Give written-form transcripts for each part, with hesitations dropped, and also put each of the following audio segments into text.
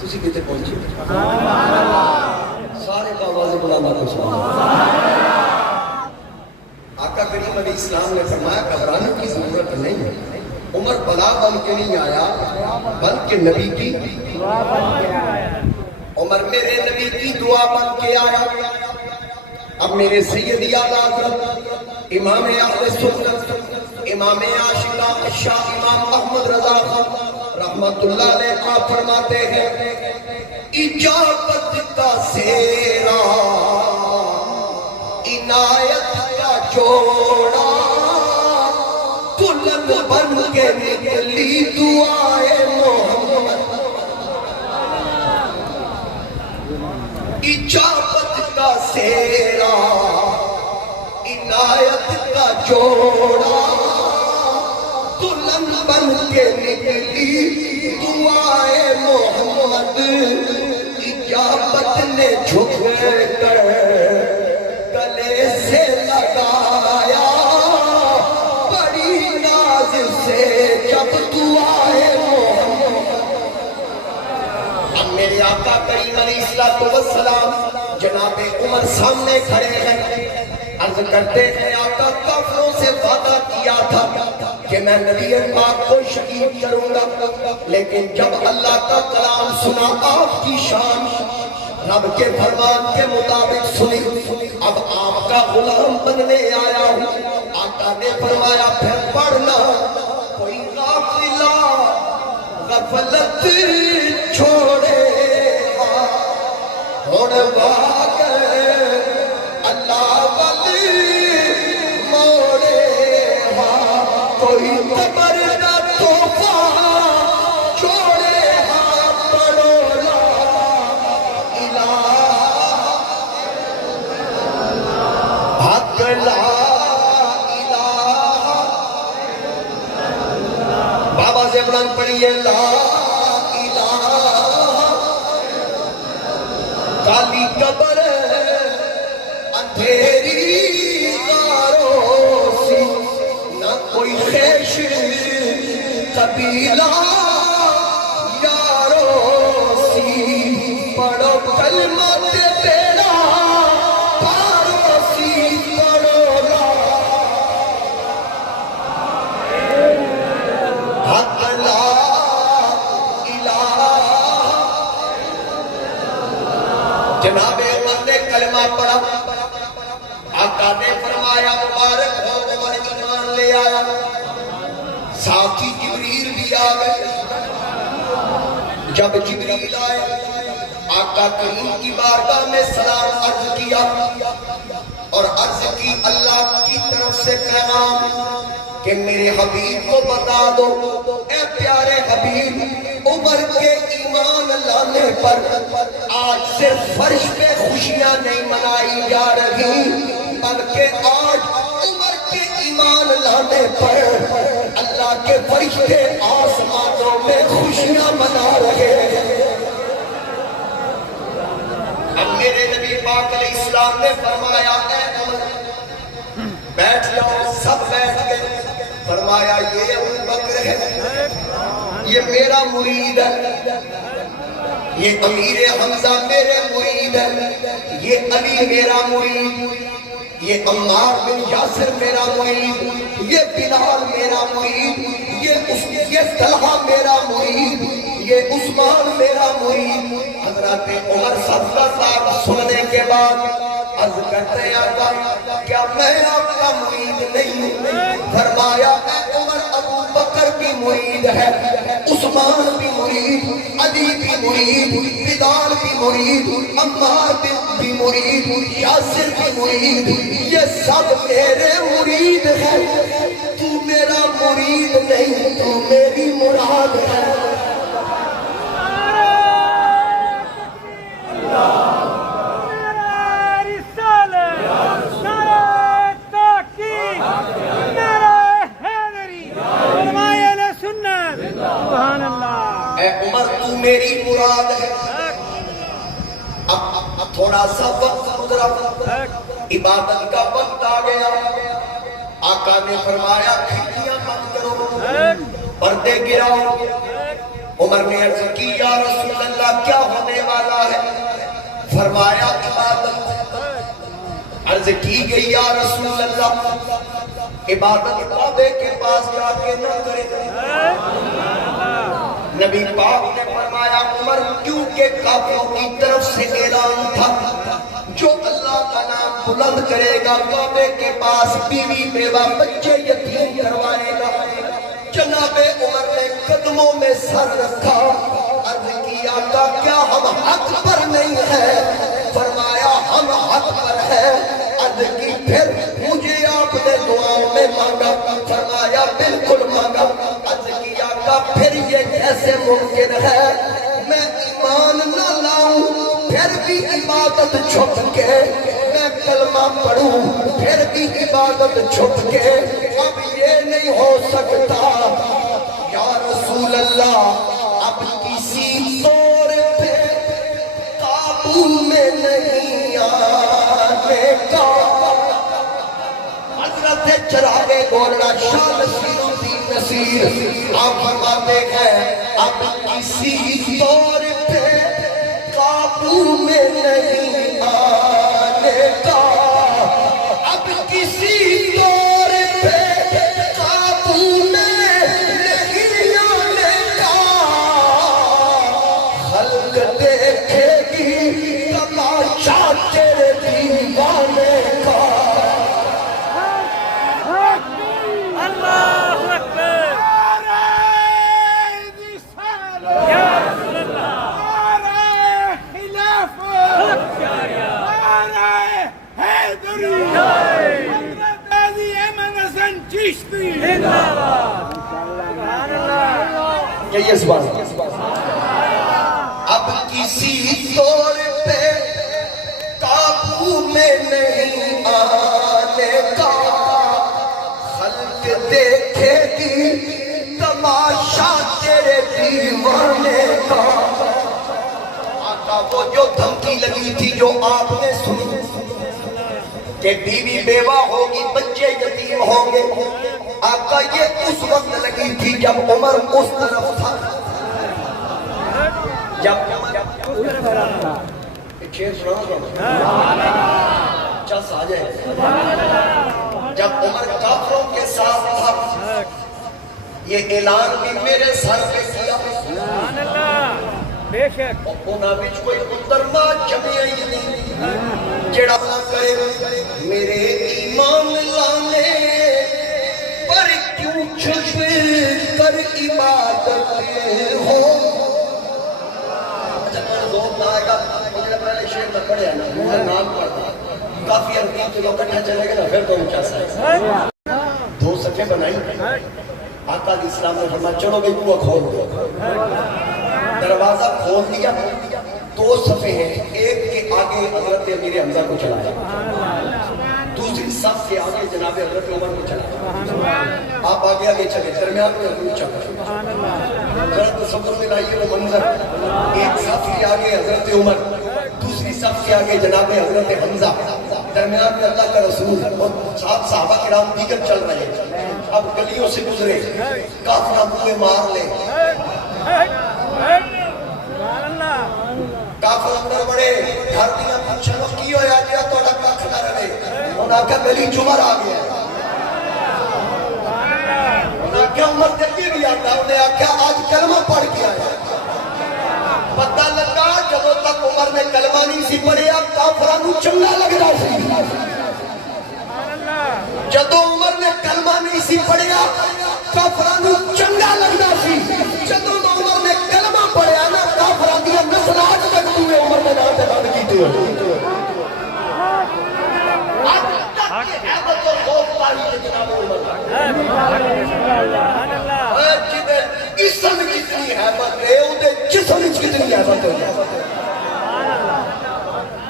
تسی کتے پہنچے سارے کا آواز بلانا تو سبحان آقا کریم علیہ السلام نے فرمایا گھبرانے کی ضرورت نہیں ہے، عمر بلا بن کے نہیں آیا بلکہ نبی کی دعا بن کے آیا، عمر میرے نبی کی دعا بن کے آیا۔ اب میرے سیدی اعلیٰ حضرت امام اہل سنت امام عاشقہ شاہ امام احمد رضا خان رحمت اللہ علیہ آپ فرماتے ہیں اجابت کا سیرا عنایت کا جوڑا بلند بن کے نکلی دعائے محمد، اجابت کا سیرا عنایت کا جوڑا بلند بن کے نکلی دعائے محمد، اجابت نے جھک کر گلے سے لگایا بڑی ناز سے جب دعائے محمد۔ اب میرے آقا کریم علیہ السلام جناب عمر سامنے کھڑے ہیں، عرض کرتے ہیں آقا کافروں سے وعدہ کیا تھا کہ میں نبی پاک کو شہید کروں گا، لیکن جب اللہ کا کلام سنا آپ کی شان رب کے فرمان کے مطابق سنی، اب آپ کا غلام بننے آیا ہوں۔ آقا نے فرمایا پھر پڑھنا کوئی غافلہ غفلت چھوڑے ہون باغ اللہ ولی موڑے ہاں، کوئی قبر نہ توفہ چھوڑے ہاں، پڑھو لا الہ حق لا الہ، بابا سے بلند پڑھیے لا کالی قبر اندھیری غاروں سی، نہ کوئی خیش قبیلہ یاروں سی، پڑھو کلمہ تیرا پاروں سی، پڑھو لا حق لا جناب عمر نے کلمہ پڑھا، آقا نے فرمایا مبارک ہو عمر ایمان لے آیا، ساتھی جبریل بھی آ گئے۔ جب جبریل آئے آقا کریم کی بارگاہ میں سلام عرض کیا اور عرض کی اللہ کی طرف سے پیغام کہ میرے حبیب کو بتا دو اے پیارے حبیب عمر کے ایمان لانے پر آج صرف فرش پہ خوشیاں نہیں منائی جا رہی، بلکہ آج عمر کے ایمان لانے پر اللہ کے فرشتے آسمانوں میں خوشیاں منا رہے ہیں۔ اب میرے نبی پاک علیہ السلام نے فرمایا اے عمر بیٹھ جاؤ، سب بیٹھ گئے۔ فرمایا یہ ابو بکر ہے، یہ میرا مرید ہے، یہ امیر حمزہ میرے مرید ہے، یہ علی میرا مرید، یہ عمار بن یاسر میرا مرید، یہ بلال میرا مرید، یہ طلحہ میرا مرید، یہ عثمان میرا مرید۔ حضرت عمر صاحب سننے کے بعد عرض کرتے ہیں آقا کیا میں آپ کا مرید نہیں ہوں؟ فرمایا اے عمر ابو بکر بھی مرید ہے، عثمان بھی مرید، علی بھی مرید، بلال بھی مرید، عمار بھی مرید، یاسر بھی مرید، یہ سب میرے مرید ہیں، تو میرا مرید نہیں، تو میری مراد ہے۔ اے عمر تو میری مراد ہے۔ اب تھوڑا سا وقت گزرا، عبادت کا وقت آ گیا، آقا نے فرمایا کھڑکیاں بند کرو، پردے گراؤ، عمر نے عرض کی یا رسول اللہ کیا ہونے والا ہے؟ فرمایا عبادت۔ عرض کی گئی یا رسول اللہ عبادت کعبے کے پاس جا کے نہ کرے۔ نبی پاک نے فرمایا عمر کیونکہ کافروں کی طرف سے اعلان تھا جو اللہ کا نام بلند کرے گا کعبے کے پاس بیوی بیوہ بچے یتیم کروائے گا۔ جناب عمر نے قدموں میں سر رکھا، عرض کی آقا کیا ہم حق پر نہیں ہیں؟ فرمایا ہم حق پر ہیں۔ عرض کی پھر مجھے آپ نے دعاؤں میں مانگا؟ فرمایا بالکل مانگا۔ عرض کی آقا پھر یہ کیسے ممکن ہے میں ایمان نہ لاؤں پھر بھی عبادت چھپ کے، میں کلمہ پڑھوں پھر بھی عبادت چھپ کے، اب یہ نہیں ہو سکتا یا رسول اللہ اب کسی طور پہ قابو میں نہیں آنے کا۔ حضرت چراغے گولڑا شاہ نصیر آپ فرماتے ہیں اب کسی طور پہ قابو میں نہیں آنے کا، اب کسی طور پہ قابو میں نہیں آنے کا، خلق دیکھے گی تماشا تیرے دیوانے کا۔ یہ سوال اب کسی طور پہ قابو میں نہیں آنے کا، خلق دیکھے گی تماشا تیرے دیوانے کا۔ آقا وہ جو دھمکی لگی تھی جو آپ نے سنی کہ بیوی بیوہ ہوگی بچے یتیم ہوں گے، آقا یہ اس وقت لگی تھی جب عمر اس طرف تھا، جب عمر ایک شیر سنا دو چس آ جائے، جب عمر کافروں کے ساتھ تھا یہ اعلان بھی میرے سر پہ کیا انہاں وچ کوئی مترمہ جمعی نہیں جڑا نہ کرے میرے ایمان لانے پر کیوں چھپ کر عبادت ہو۔ اچھا میں زور نہ آئے گا مجھے پہلے شیر نہ پڑھے نا مجھے نام پڑھتا کافی انقید تو لوگ کٹھا چلے گا نا پھر تو اونچا سائے دو صفحے بنائی آقا علیہ السلام نے فرمایا چلو بھئی بوا کھول دو، دروازہ کھول دیا، دو صفحے ہیں، ایک کے آگے حضرت امیر حمزہ کو چلایا، دوسری صف کے آگے جناب حضرت عمر کو چلایا، آپ آگے آگے چلے درمیان میں حضور چلا، ذرا تصور میں لائیے وہ منظر، ایک صف کے آگے حضرت عمر، دوسری صف کے آگے جناب حضرت حمزہ، درمیان میں اللہ کا رسول اور ساتھ صحابہ کرام دیگر چل رہے ہیں۔ اب گلیوں سے گزرے کافرہ بوئے مار لے، کافر اندر بڑے گھر دیا پوچھنو کی ہویا گیا تو اڑا کاکھ نہ رہے، انہاں کہا گلی جمر آ گیا، انہاں کہا عمر دیکھے بھی آتا، انہیں کہا آج کلمہ پڑھ کے آیا۔ پتہ لگا جب تک عمر نے کلمہ نہیں سی پڑھیا کافرانو چنگا لگ رہا سی، جدو عمر نے کلمہ نہیں سی پڑھیا کافرانو چنگا لگنا سی، جدو عمر نے کلمہ پڑھیا نا کافران دیا نسلات تک دوئے عمر نے نام دلان کی تھی۔ آج تک یہ حیبت اور خوف پائی ہے جناب عمر، جنہیں اسم کتنی حیبت ہے انہیں جسم کتنی حیبت ہے۔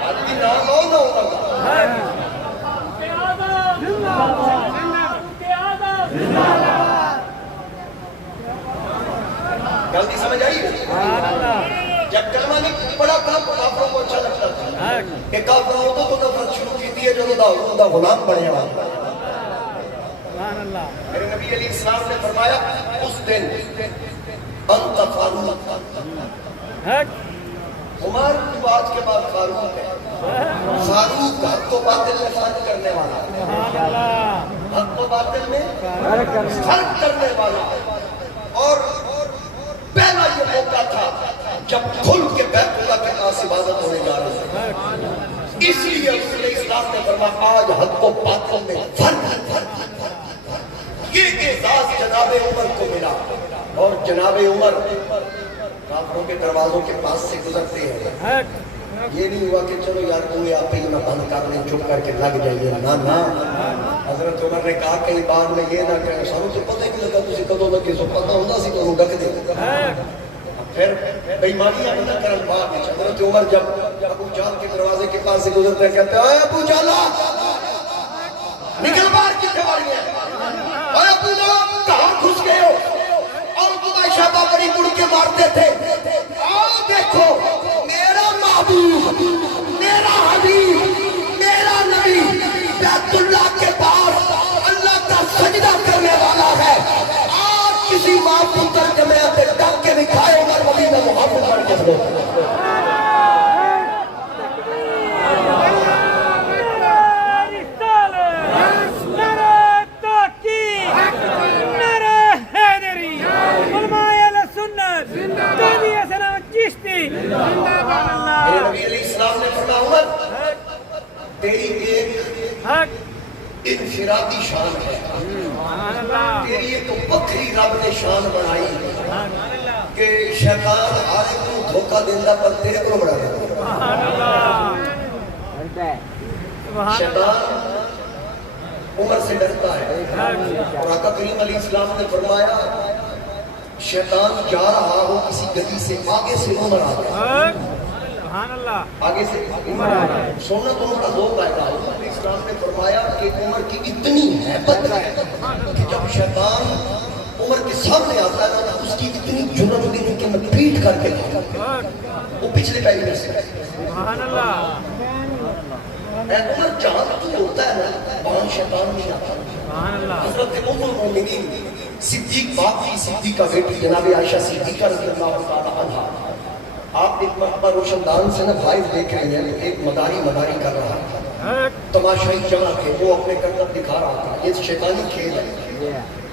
آج کی نام ہو نا عمر غلطی سمجھ آئی؟ جب کلمہ نہیں پڑھا تھا کافروں کو اچھا لگتا تھا کہ کافروں کو تو نفرت شروع کی تھی جو دا غلام بڑھے ہوا۔ میرے نبی علیہ السلام نے فرمایا اس دن انت فاروق، عمر کی بات کے بعد فاروق ہے. فاروق حق و باطل میں فرق کرنے والا، حق و باطل میں فرق کرنے والا. اور پہلا یہ موقع تھا جب کھل کے بیت اللہ کے پاس عبادت ہونے جا رہے تھے. اس لیے رسول اسلام نے فرمایا آج حق و باطل میں فرق ہے. یہ اعزاز جناب عمر کو ملا. اور جناب عمر کافروں کے دروازوں کے پاس سے گزرتے ہیں. یہ نہیں ہوا کہ چلو یار تم آپ پہ نہ بند کر لیں، چپ کر کے لگ جائیے. نہ حضرت عمر نے کہا کئی بار میں یہ نہ کہ سانوں تو پتہ ہی نہیں لگا تسی کدوں لگے سو پتہ ہوتا سی تو ڈک دے. پھر بےایمانیاں نہ کرن بعد حضرت عمر جب ابو جہل کے دروازے کے پاس سے گزرتے ہیں کہتے ہیں اے ابو جہل نکل باہر کی کھواری ہے. اے ابو جہل کہاں گھس گئے ہو؟ اور عائشہ بابری مڑ کے مارتے تھے. آؤ دیکھو میرا محبوب، میرا حبیب، میرا نبی بیت اللہ کے پاس اللہ کا سجدہ کرنے والا ہے. آج کسی ماں پتر کے میں اپنے ڈاک کے دکھائے عمر مدینہ محمد بن کے لوگ. میرے نبی علیہ السلام نے فرمایا عمر تیری ایک انفرادی شان ہے، تیری ایک بکری رب نے شان بنائی کہ شیطان ہر ایک کو دھوکہ دینا پر تیرے کو بڑھا دیتا. شیطان عمر سے ڈرتا ہے. اور آقا کریم علیہ السلام نے فرمایا شیطان جا رہا ہو کسی گلی سے، آگے سے عمر آ گیا، آگے سے عمر آ گیا، سننا تو عمر کا ذوق آئے گا. اسلام نے فرمایا کہ عمر کی اتنی ہیبت ہے کہ جب شیطان عمر کے سامنے آتا ہے تو اس کی اتنی جرأت ہوتی ہے کہ میں پیٹ کر کے وہ پچھلے پیری میں سے عمر جہاں تو ہوتا ہے نا وہاں شیطان نہیں آتا. حضرت ام المومنین صدیق باپ کی صدیقہ بیٹی جناب عائشہ صدیقہ رضی اللہ تعالی عنہا، آپ ایک مرتبہ روشن دان سے نا لائیو دیکھ رہے ہیں، ایک مداری کر رہا تھا، تماشائی جمع تھے، وہ اپنے کرتب دکھا رہا تھا. یہ شیطانی کھیل ہے.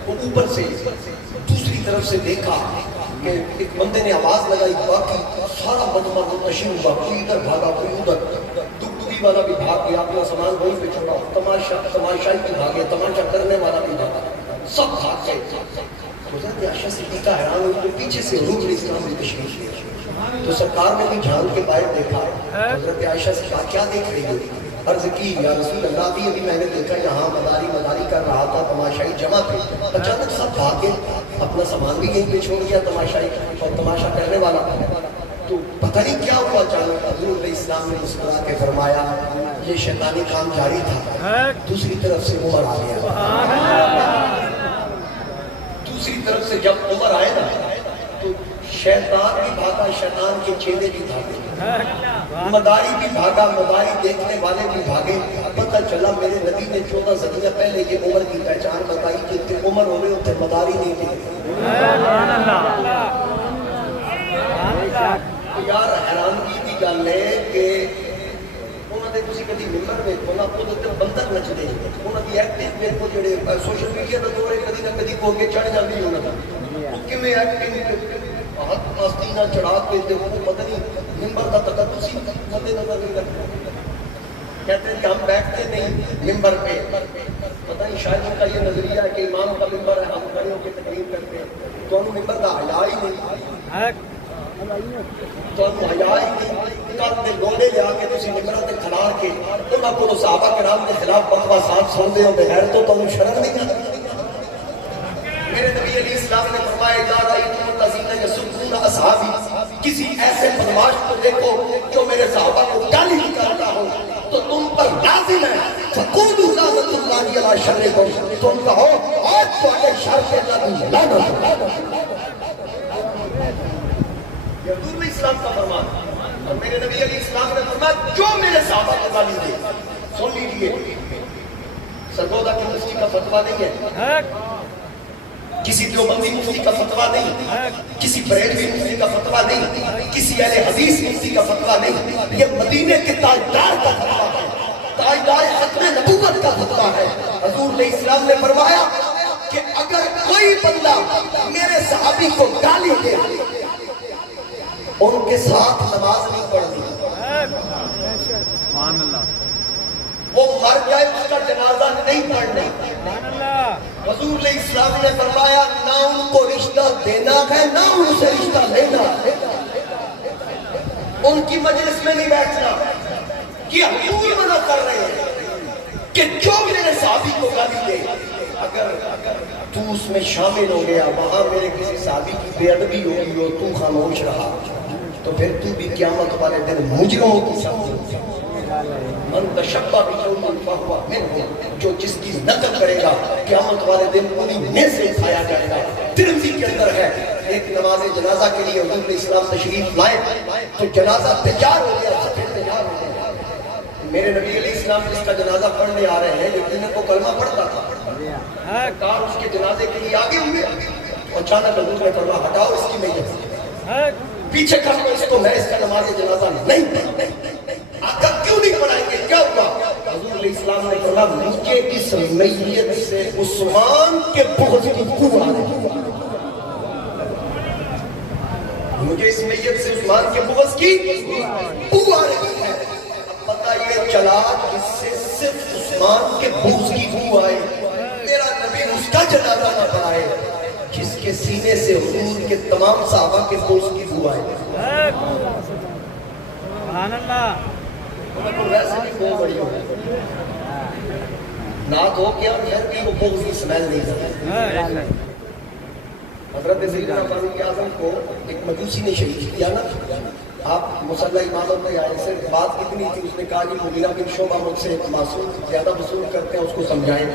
وہ اوپر سے دوسری طرف سے دیکھا کہ ایک بندے نے آواز لگائی، باقی سارا مجمع منتشر ہوا، کوئی ادھر بھاگا کوئی ادھر، دکدکی والا بھی بھاگ گیا، اپنا سامان وہیں پہ چھوڑا، تماشائی بھی بھاگے، تماشا کرنے والا بھی بھاگا، سب بھاگ گئے. حضرت عائشہ صدیقہ حیران ہوئی تو پیچھے سے حضور علیہ السلام نے تشریف لیا تو سرکار نے بھی جھان کے باہر دیکھا. حضرت عائشہ سے کہا کیا دیکھ رہی ہو؟ عرض کی یا رسول اللہ بھی ابھی میں نے دیکھا یہاں مداری کر رہا تھا، تماشائی جمع تھے، اچانک سب بھاگے، اپنا سامان بھی یہیں پہ چھوڑ گیا تماشائی اور تماشا کرنے والا. تو پتہ نہیں کیا ہوا اچانک حضور علیہ السلام نے مسکرا کے فرمایا یہ شیطانی کام جاری تھا. دوسری طرف سے عمر آ گیا. دوسری طرف سے جب عمر آئے نا تو شیطان بھی بھاگا، شیطان کے چیلے بھی بھاگے، مداری بھی بھاگا، مداری دیکھنے والے بھی بھاگے. پتہ چلا میرے نبی نے 14 صدیاں پہلے یہ عمر کی پہچان بتائی کہ اتنے عمر ہو رہے ہوتے مداری نہیں تھے. یار حیرانگی کی گل ہے کہ انہوں نے تسی کدی ممبر ویکھو نا خود تے بندر نچدے انہاں دی ایکٹنگ ویکھو جڑے سوشل میڈیا تے دورے کدی نہ کدی کو کے چڑھ جاندی انہاں دا وہ کیویں ایکٹنگ ہاتھ پاستی نہ چڑھا کے تے وہ پتہ نہیں ممبر دا تقدس ہی مدے نظر نہیں رکھتے. کہتے ہیں کہ ہم بیٹھتے نہیں ممبر پہ، پتہ نہیں شاید ان کا یہ نظریہ ہے کہ امام کا ممبر ہے ہم کھڑے ہو کے تقریر کرتے ہیں تو انہوں ممبر کا حیا ہی نہیں، تو حیا ہی نہیں. کل دے گوڑے لے آ کے تسی ممبر تے کھڑا کے انہاں کو صحابہ کرام کے خلاف بکواسات سنتے ہو بغیر تو تمہیں شرم نہیں آتی. میرے نبی علیہ السلام نے فرمایا اذا رأیتم الذین یسبون اصحابی، کسی ایسے بدماش کو دیکھو جو میرے صحابہ کو گالی نکالتا ہو تو تم پر لازم ہے فقولوا لعنۃ اللہ علی شرکم، تم کہو آج تمہارے شر پہ اللہ کی لعنت. یہ حضور اسلام کا فرمان اور میرے نبی علیہ السلام نے فرمایا جو میرے صحابہ کو گالی دے سن لیجیے سرگودا یونیورسٹی کا فتویٰ نہیں ہے، کسی دیوبندی مفتی کا فتویٰ نہیں، کسی بریلوی مفتی کا فتویٰ نہیں، کسی اہل حدیث مفتی کا فتویٰ نہیں، یہ مدینے کے تاجدار کا فتویٰ ہے، تاجدار ختم نبوت کا فتویٰ ہے۔ حضور علیہ السلام نے فرمایا کہ اگر کوئی بندہ میرے صحابی کو گالی دے ان کے ساتھ نماز نہیں پڑھنی، وہ مر جائے اس کا جنازہ نہیں پڑھنا۔ حضور علیہ السلام نے فرمایا نہ ان کو رشتہ دینا ہے نہ ان سے رشتہ لینا، ان کی مجلس میں نہیں بیٹھنا۔ یہ حضور منع کر رہے ہیں کہ جو میرے صحابی کو گالی دے، اگر تو اس میں شامل ہو گیا، وہاں میرے کسی صحابی کی بے ادبی ہوئی ہو، تو خاموش رہا، تو پھر تو بھی قیامت والے دن مجرموں کی سمجھ۔ من تشبہ بقوم فہو منہم، جو جس کی نقل کرے گا قیامت والے دن انہیں میں سے اٹھایا جائے گا۔ ترمذی کے اندر ہے ایک نماز جنازہ کے لیے حضور علیہ السلام تشریف لائے تو جنازہ تیار ہو گیا، سفید تیار ہو گیا۔ میرے نبی علیہ السلام جس کا جنازہ پڑھنے آ رہے ہیں، یقین کو کلمہ پڑھتا تھا، کار اس کے جنازے کے لیے آگے ہوئے، اچانک حضور نے فرمایا ہٹاؤ اس کی میت، پیچھے کر لو اس کو، میں اس کا نماز جنازہ نہیں پڑھتا۔ آقا کیوں نہیں پڑھائیں گے؟ کیا ہوا؟ حضور علیہ السلام نے فرمایا مجھے اس میت سے عثمان کے بغض کی بو آ رہی ہے، مجھے اس میت سے عثمان کے بغض کی بو آ رہی ہے۔ پتہ یہ چلا جس سے صرف عثمان کے بغض کی بو آئے، میرا نبی اس کا جنازہ نہ پڑھائے جس کے سینے سے حضور کے تمام صحابہ کے بغض کی بو آئے۔ سبحان اللہ۔ ویسے بھی بہت بڑی ہو نات ہو کیا پھر بھی وہ بغض کی سمیل نہیں کرتی۔ حضرت سیدنا فاروق اعظم کو ایک مجوسی نے شہید کیا نا، آپ مصلی امامت میں آئے، سے بات کتنی تھی، اس نے کہا کہ مغیرہ بن شعبہ مجھ سے معصوم زیادہ وصول کرتے ہیں، اس کو سمجھائیں۔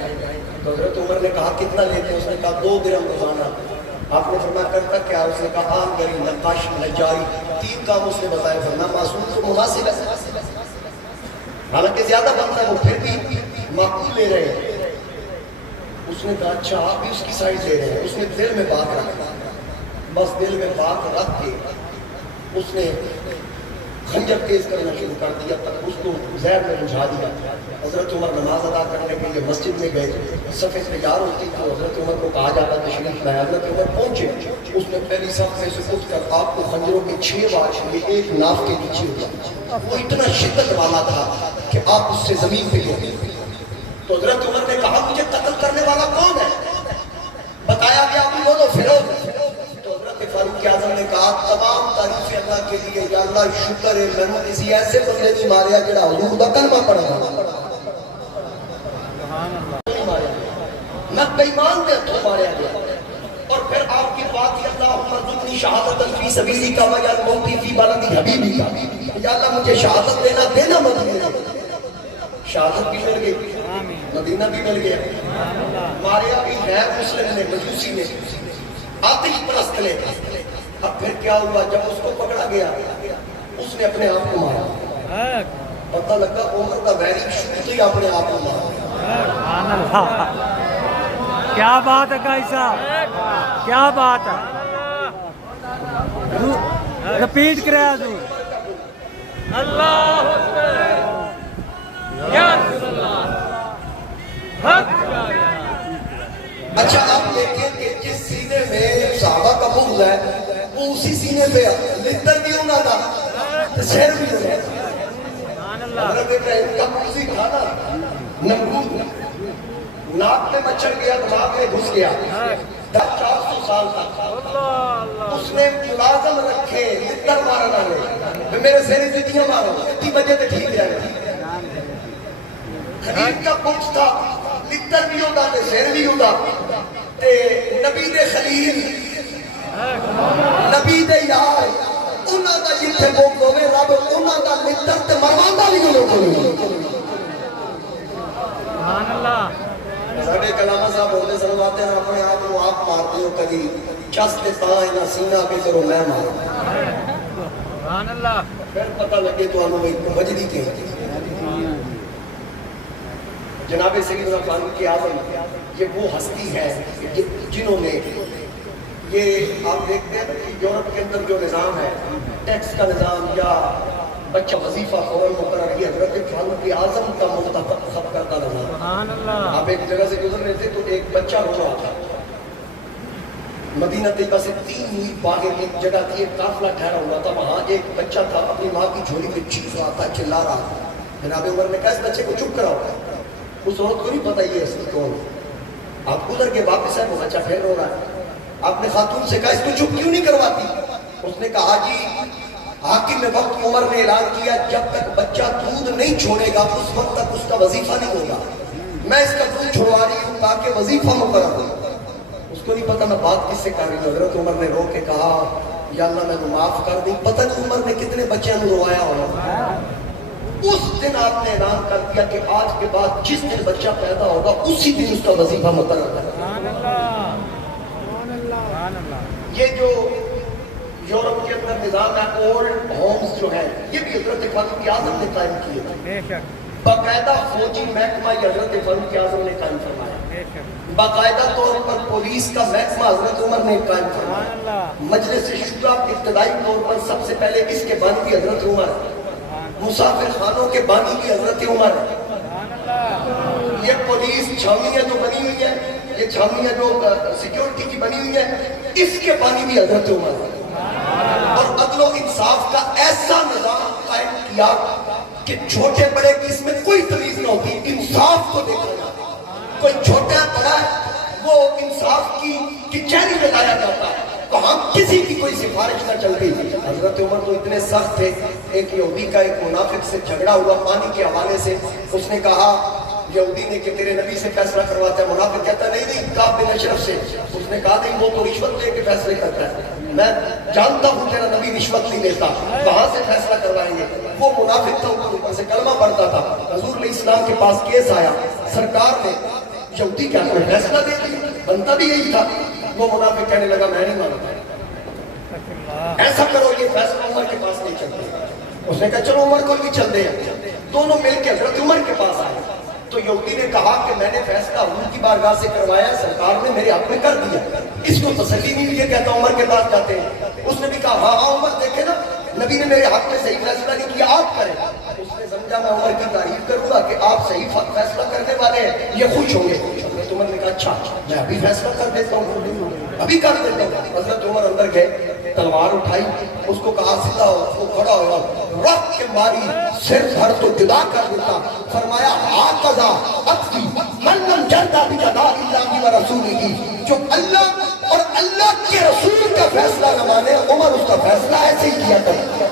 تو حضرت عمر نے کہا کتنا لیتے ہیں؟ اس نے کہا 2 درہم روزانہ۔ آپ نے فرمایا کرتا کیا؟ اس نے کہا عام گری، نقاشی، نجاری، 3 کام اس نے بتایا۔ فرمایا معصوم تو مناسب ہے، حالانکہ زیادہ بنتا ہے وہ پھر بھی معقول لے رہے ہیں۔ اس نے کہا اچھا آپ بھی اس کی سائز لے رہے ہیں۔ اس نے دل میں بات رکھا، بس دل میں بات رکھ کے اس نے خنجر تیز کرنا شروع کر دیا، تک اس کو زہر میں بجھا دیا۔ حضرت عمر نماز ادا کرنے کے لیے مسجد میں گئے، صف تیار ہوتی تو حضرت عمر کو کہا جاتا تشریف لائے۔ حضرت عمر پہنچے، اس نے پہلی صف میں سے اٹھ کر آپ کو خنجروں کے 6 بار چھوڑے، ایک ناف کے نیچے ہوا۔ وہ اتنا شدت والا تھا کہ آپ اس سے زمین پہ گئے۔ تو حضرت عمر نے کہا مجھے قتل کرنے والا کون ہے؟ بتایا گیا ابو بولو فیروز۔ تو حضرت فاروق اعظم نے کہا تمام تعریف اللہ کے لیے، یا اللہ شکر ہے میں نے کسی ایسے بندے نہیں ماریا جڑا حضور دا کلمہ پڑھ رہا، میں بےمان دے ہتھوں ماریا گیا۔ اور پھر آپ کی بات ہے اللہم ارزقنی شہادت فی سبیلک واجعل موتی فی بلد حبیبک، یا اللہ مجھے شہادت دینا مدینہ۔ شہادت بھی مل گئی، مدینہ بھی مل گیا، ماریا بھی غیر مسلم نے، مجوسی نے، آتش پرست نے۔ اب پھر کیا ہوا؟ جب اس کو پکڑا گیا اس نے اپنے آپ کو مارا، پتہ لگا عمر کا ویری شروع سے ہی اپنے آپ کو مارا۔ کیا بات ہے قاضی صاحب، کیا بات ہے، رپیٹ کرے حضور۔ اللہ یا رسول اللہ۔ اچھا آپ دیکھیں کہ جس سینے میں صحابہ کا بغض ہے وہ اسی سینے پہ لتر بھی ہونا تھا، شہر بھی ہونا تھا۔ حضرت ابراہیم کا بغض تھا نا، نمرود ناک میں مچھر گیا، دماغ میں گھس گیا، 400 سال تک اس نے ملازم رکھے لتر مارنا ہے، میرے سینے جتیاں مارو اتنی وجہ تے ٹھیک ہے۔ خلیل کا بغض تھا، لتر بھی ہوتا تے شہر بھی ہوتا، تے نبی دے خلیل نبی دے یار انہاں دا جتھے بغض ہوے رب انہاں دا لتر تے مرواندا بھی نہیں۔ سبحان اللہ۔ ساڈے کلامہ صاحب ہوندے سنواتے ہیں اپنے آپ کو آپ مارتے ہو، کبھی چس تے تاں نہ سینہ پہ کرو میں ماروں۔ سبحان اللہ۔ پھر پتہ لگے تو انہوں وجدی کہیں جناب سیدنا فاروق اعظم یہ وہ ہستی ہے جنہوں نے یہ آپ دیکھتے ہیں کہ یورپ کے اندر جو نظام ہے ٹیکس کا نظام یا بچہ وظیفہ فوراً مقرر کیا حضرت فاروق اعظم کا منتخب کرتا نظام. آپ ایک جگہ سے گزر رہے تھے تو ایک بچہ رو رہا تھا. مدینہ طیبہ سے 3 میل باہر ایک جگہ تھی, ایک قافلہ ٹھہرا ہوا تھا, وہاں ایک بچہ تھا اپنی ماں کی جھولی میں چیخ رہا تھا, چلا رہا تھا. جناب عمر نے کہا اس بچے کو چپ کراؤ. اس عورت کو نہیں پتا یہ اصلی کون ہے. آپ گزر کے واپس آئے, وہ بچہ پھر رو رہا ہے. آپ نے خاتون سے کہا اس کو چپ کیوں نہیں کرواتی؟ اس نے کہا جی حاکم وقت عمر نے اعلان کیا جب تک بچہ دودھ نہیں چھوڑے گا اس وقت تک اس کا وظیفہ نہیں ہوگا. میں اس کا دودھ چھوڑوا رہی ہوں تاکہ وظیفہ مقرر ہو. اس کو نہیں پتا میں بات کس سے کر رہی ہوں. حضرت عمر نے رو کے کہا یا اللہ میں تو معاف کر دوں. پتہ نہیں عمر نے کتنے بچوں کو روایا ہوگا. اس دن آپ نے اعلان کر دیا کہ آج کے بعد جس دن بچہ پیدا ہوگا اسی دن اس کا وظیفہ مقرر ہے. یہ جو یورپ کے اندر نظام ہے اولڈ ہومز جو ہے یہ بھی حضرت فاروق اعظم نے قائم کیے. باقاعدہ فوجی محکمہ یہ حضرت فاروق اعظم نے قائم فرمایا. باقاعدہ طور پر پولیس کا محکمہ حضرت عمر نے قائم فرمایا. مجلس شورا ابتدائی طور پر سب سے پہلے اس کے بانی بھی حضرت عمر. مسافر خانوں کے بانی بھی حضرت عمر. یہ پولیس چھاؤنیاں جو بنی ہوئی ہے, یہ چھاؤنیاں جو سیکیورٹی کی بنی ہوئی ہے, اس کے بانی بھی حضرت عمر. اور عدل و انصاف کا ایسا نظام قائم کیا کہ چھوٹے بڑے کی اس میں کوئی تمیز نہ ہوتی, انصاف کو دیکھا جاتا. کوئی چھوٹا بڑا وہ انصاف کی چہری میں لایا جاتا ہے. وہاں کسی کی کوئی سفارش نہ چلتی. حضرت عمر تو اتنے سخت تھے. ایک یہودی کا ایک منافق سے جھگڑا ہوا پانی کے حوالے سے. اس نے کہا یہودی نے کہ تیرے نبی سے فیصلہ کرواتا ہے. منافق کہتا نہیں نہیں کعب بن اشرف سے. اس نے کہا نہیں وہ تو رشوت لے کے فیصلے کرتا ہے, میں جانتا ہوں تیرا نبی رشوت نہیں لیتا, وہاں سے فیصلہ کروائیں گے. وہ منافق تھا, اوپر سے کلمہ پڑھتا تھا. حضور علیہ السلام کے پاس کیس آیا, سرکار نے یہودی کیا کوئی فیصلہ دے دیا, بنتا بھی یہی تھا. وہ منافق کہنے لگا میں نہیں مانتا, ایسا کرو یہ فیصلہ عمر کے پاس نہیں چلتے. اس نے کہا چلو عمر کو بھی چل دے. دونوں مل کے حضرت عمر کے پاس آئے. تو یہودی نے کہا کہ میں نے فیصلہ حضور کی بارگاہ سے کروایا, سرکار نے میرے حق میں کر دیا. اس کو تسلی نہیں ہوئی, کہتا عمر کے پاس جاتے ہیں. اس نے بھی کہا ہاں ہاں عمر دیکھے نا نبی نے میرے حق میں صحیح فیصلہ نہیں کیا, آپ کریں. اس نے سمجھا میں عمر کی تعریف کروں گا کہ آپ صحیح فیصلہ کرنے والے ہیں, یہ خوش ہوں گے. حضرت عمر نے کہا اچھا میں ابھی فیصلہ کر دیتا ہوں, ابھی کر دیتا ہوں. حضرت عمر اندر گئے, تلوار اٹھائی, اس کو کہا سیدھا ہو. وہ کھڑا ہوا, رخ کے ماری سر دھڑ تو جدا کر دیتا. فرمایا ہاکذا اطفی من لم جرد بقضاء اللہ و رسولہ, جو اللہ اور اللہ کے رسول کا فیصلہ نہ مانے عمر اس کا فیصلہ ایسے ہی کیا کرتا.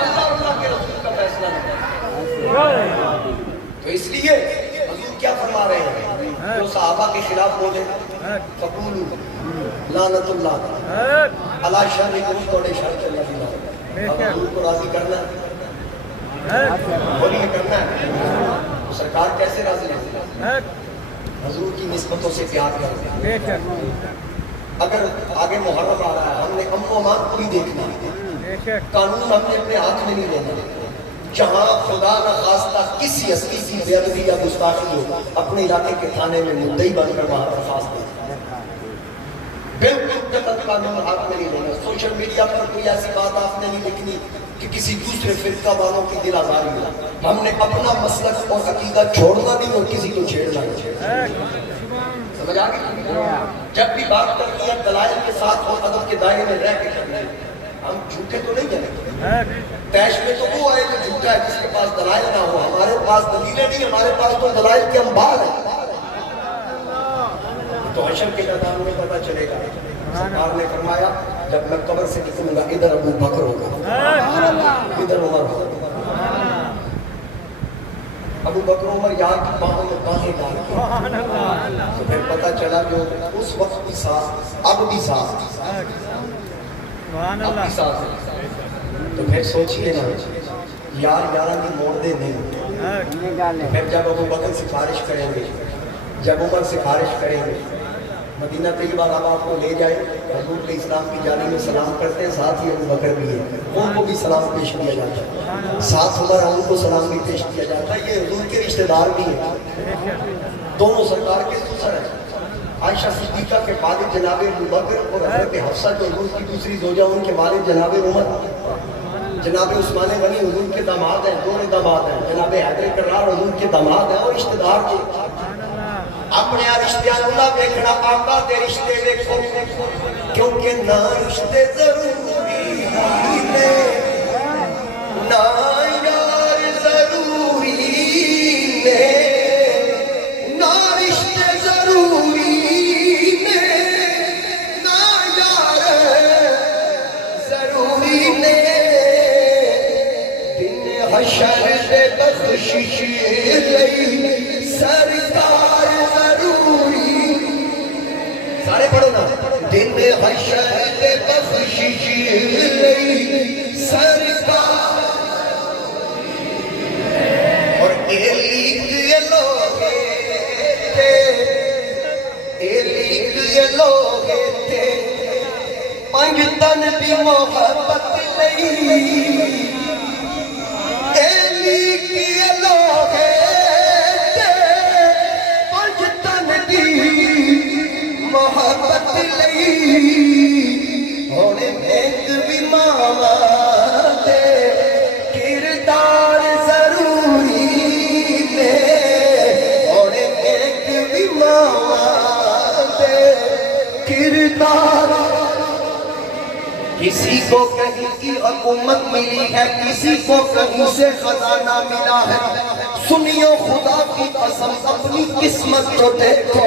اللہ کے رسول کا فیصلہ نہ مانے. تو اس لیے حضور کیا فرما رہے ہیں, جو صحابہ کے خلاف بولے فقولوا لعنت اللہ علی شرکم توڑے شر چلے گا. اب حضور کو راضی کرنا ہے, بولیے کرنا ہے, تو سرکار کیسے راضی ہے؟ حضور کی نسبتوں سے پیار کرتے ہیں. اگر آگے محرم آ رہا ہے, ہم نے امن و امان کو بھی دیکھنا ہے, قانون ہم نے اپنے ہاتھ میں نہیں لینا. جہاں خدا نہ خواستہ کسی ہستی کی بے ادبی یا گستاخی ہو, اپنے علاقے کے تھانے میں مدعی بن کر وہاں درخواست دیں. بالکل قتل قانون ہاتھ میں نہیں لینا. سوشل میڈیا پر کوئی ایسی بات آپ نے نہیں لکھنی کہ کسی دوسرے فرقہ والوں کی دل آزاری ہو. ہم نے اپنا مسلک اور عقیدہ چھوڑنا نہیں اور کسی کو چھیڑنا نہیں. سمجھ آ گئی؟ جب بھی بات کرنی ہے دلائل کے ساتھ اور ادب کے دائرے میں رہ کے کرنا ہے. ہم جھوٹے تو نہیں جانے. پیش میں تو وہ آئے جو جھوٹا ہے جس کے پاس دلائل نہ ہو. ہمارے پاس دلیلیں نہیں, ہمارے پاس تو دلائل کے انبار ہیں. تو حشر کے میدان میں پتہ چلے گا. سرکار نے فرمایا جب میں قبر سے نکلوں گا ادھر ابو بکر ہوگا, ادھر عمر ہوگا. ابو بکر عمر یار کی باہوں میں باہیں ڈال کے, تو پھر پتہ چلا جو اس وقت بھی سانس اب بھی سانس اب بھی سانس ہے. تو پھر سوچئے نا یار یارہ کی موڑ دے نہیں. پھر جب ابو بکر سفارش کریں گے, جب عمر سفارش کریں گے, مدینہ طیبہ آپ کو لے جائے، حضور علیہ السلام کی جانب میں سلام کرتے ہیں، ساتھ ہی ابو بکر بھی ہے، ان کو بھی سلام پیش کیا جاتا ہے، ساتھ عمر ان کو سلام بھی پیش کیا جاتا ہے، یہ حضور کے رشتہ دار بھی ہیں، دونوں سرکار کے سسر ہیں۔ عائشہ صدیقہ کے والد جناب ابو بکر اور حضرت حفصہ جو حضور کی دوسری زوجہ، ان کے والد جناب عمر، جناب عثمان غنی حضور کے داماد ہیں، دونوں داماد ہیں، جناب حیدر کرار حضور کے داماد ہیں، اور رشتہ دار کے اپنے رشتہ نہ دیکھنا، آقا دے رشتے دیکھو، کیونکہ نہ رشتے ضروری نے نہ یار ضروری نے، نہ رشتے ضروری نے نہ یار ضروری نے، دن حشر دے بخشش لئی سرکار ضروری، سارے پڑھو نا، دن حشر دے بخشش لئی سرکار، اور اے لیگ یہ لوگے تھے، اے لیگ یہ لوگے تھے، پنج تن دی محبت لئی، اے لیگ یہ لوگے محبت لئی، ہونے ایک بھی ماما دے کردار ضروری نے، ہونے ایک بھی ماما دے کردار، کسی کو کہیں کی حکومت ملی ہے، کسی کو کہیں سے خزانہ ملا ہے، سنیو خدا کی قسم اپنی قسمت کو دیکھو،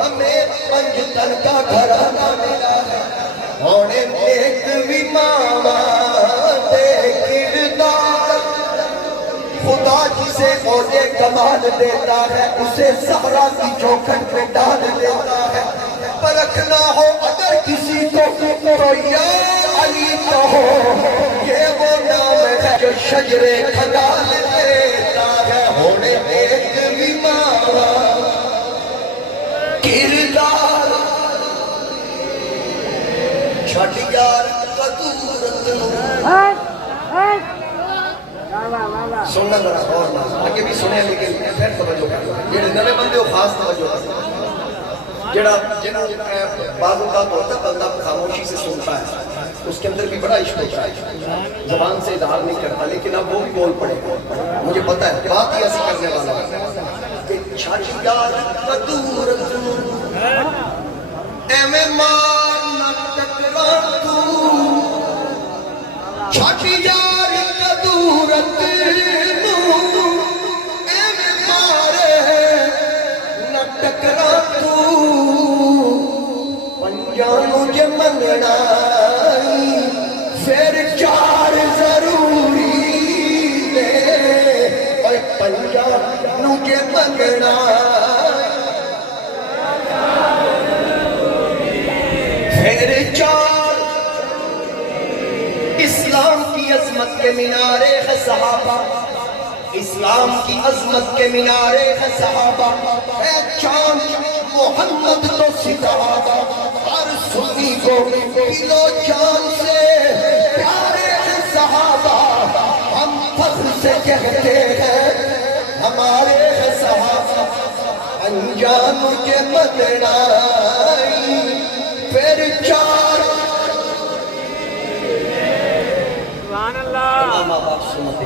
ہمیں پنج تن کا گھرانہ ملا ہے، ہونے ایک بھی ماما دے کردار، خدا جسے عہدے کمال دیتا ہے، اسے صحرا کی چوکھٹ پہ ڈال دیتا ہے، پرکھنا ہو اگر کسی کو تو یا علی کہو، یہ وہ نام ہے جو شجر خلال دیتا ہے، ہونے ایک بھی ماما کردار، چھٹ یار قدورت سننا ذرا اور نہ آگے بھی سنے، لیکن پھر توجہ کرو، یہ نئے بندے ہو خاص توجہ کرو، جڑا بعض اوقات ہوتا ہے بندہ خاموشی سے سنتا ہے، اس کے اندر بھی بڑا عشق ہوتا ہے، زبان سے اظہار نہیں کرتا، لیکن اب وہ بھی بول پڑے، مجھے پتہ ہے بات ہی ایسی کرنے والا ہے کہ چھٹ یار قدورت اے میں مان نہ ٹکرا تو، چھٹ یار قدورت اے میں مارے نہ ٹکرا تو، پنجانو جے منگنا پھر چار ضروری نے، اور پنجانو جے منگنا پھر چار، اسلام کی عظمت کے مینارے ہے صحابہ، اسلام کی عظمت کے مینارے ہے صحابہ، اے چاند محمد تو ستارہ، ہر سنی کو دل و جان سے پیارے ہیں صحابہ، ہم فخر سے کہتے ہیں ہمارے ہیں صحابہ، انجام کے بدنائی پھر چار، سبحان اللہ، ماں باپ سنتے